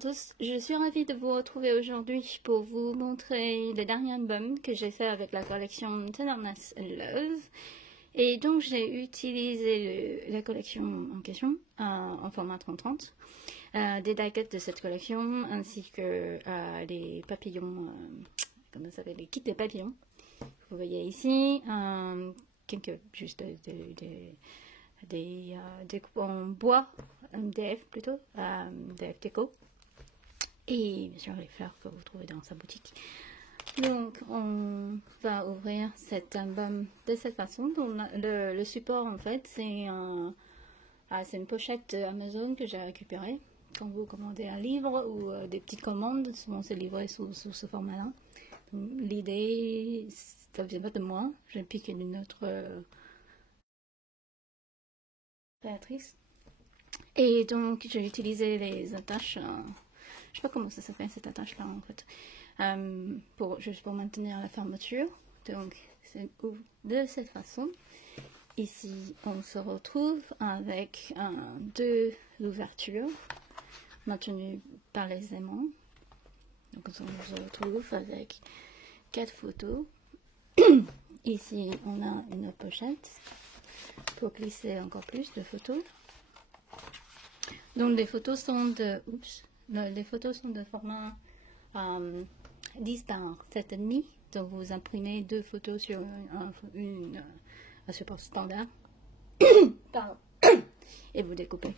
tous, je suis ravie de vous retrouver aujourd'hui pour vous montrer le dernier album que j'ai fait avec la collection Tenderness and Love. Et donc j'ai utilisé la collection en question en format 30-30, des die-cuts de cette collection ainsi que les papillons, comment ça s'appelle, les kits des papillons. Vous voyez ici quelques juste des découpes en bois, MDF plutôt, MDF déco, et bien sûr les fleurs que vous trouvez dans sa boutique. Donc on va ouvrir cet album de cette façon. Donc, le support en fait c'est une pochette Amazon que j'ai récupérée quand vous commandez un livre ou des petites commandes. Souvent c'est livré sous ce format là. L'idée, ça vient pas de moi, j'ai piqué d'une autre créatrice. Et donc j'ai utilisé les attaches, je sais pas comment ça s'appelle cette attache là en fait, juste pour maintenir la fermeture. Donc c'est de cette façon. Ici on se retrouve avec deux ouvertures maintenues par les aimants. Donc on se retrouve avec 4 photos. Ici on a une pochette pour glisser encore plus de photos. Donc les photos sont de format 10 par 7,5. Donc vous imprimez 2 photos sur un support standard et vous découpez.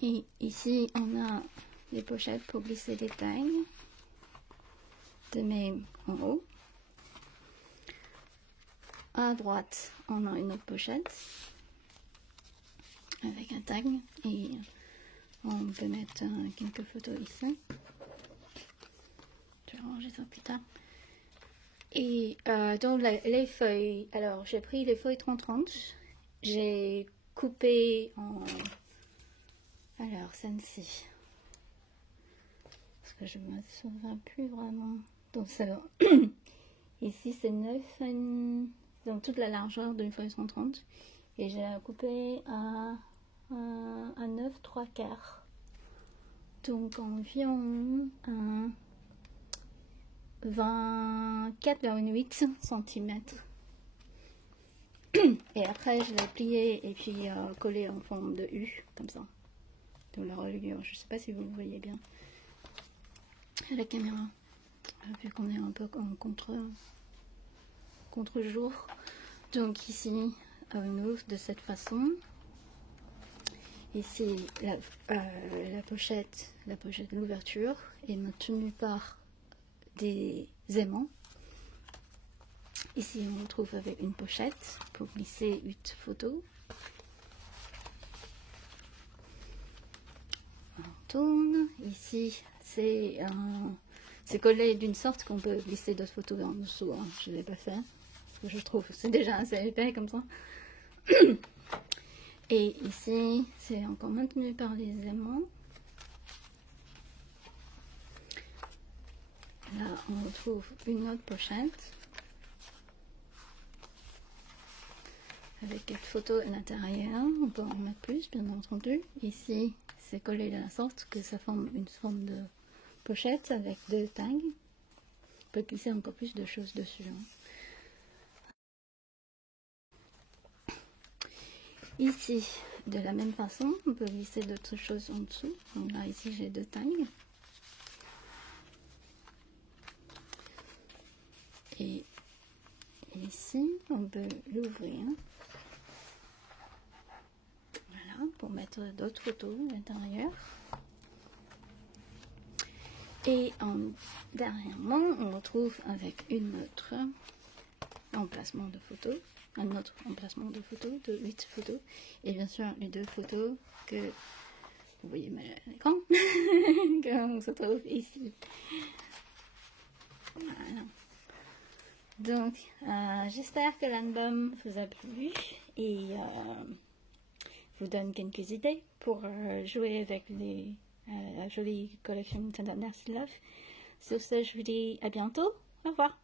Et ici on a les pochettes pour glisser des tags de même en haut. À droite on a une autre pochette avec un tag et on peut mettre quelques photos ici. Je vais ranger ça plus tard. Et donc les feuilles, alors j'ai pris les feuilles 30-30, j'ai coupé en, alors celle-ci, parce que je me souviens plus vraiment, donc ça ici c'est 9, donc toute la largeur d'une feuille 130, et j'ai coupé à 9 3/4, donc environ 24,8 cm. Et après je l'ai plié et puis collé en forme de U comme ça. Donc la reliure, je sais pas si vous le voyez bien à la caméra, vu qu'on est un peu en contre-jour. Donc ici on ouvre de cette façon. Ici la pochette de l'ouverture est maintenue par des aimants. Ici on retrouve avec une pochette pour glisser 8 photos. On tourne. Ici c'est collé d'une sorte qu'on peut glisser d'autres photos en dessous. Hein. Je ne l'ai pas fait parce que je trouve que c'est déjà assez épais comme ça. Et ici c'est encore maintenu par les aimants. Là on retrouve une autre pochette avec quelques photos à l'intérieur. On peut en mettre plus bien entendu. Ici c'est collé de la sorte que ça forme une forme de pochette avec 2 tags. On peut glisser encore plus de choses dessus. Hein. Ici de la même façon on peut glisser d'autres choses en dessous. Donc là ici j'ai 2 tags. Et ici on peut l'ouvrir. Voilà, pour mettre d'autres photos à l'intérieur. Et dernièrement, on retrouve avec une autre emplacement de photos, un autre emplacement de photos, de 8 photos. Et bien sûr, les 2 photos que vous voyez mal à l'écran, qu'on se trouve ici. Voilà. Donc, j'espère que l'album vous a plu et vous donne quelques idées pour jouer avec la jolie collection Tenderness Love. Sur ce, je vous dis à bientôt. Au revoir.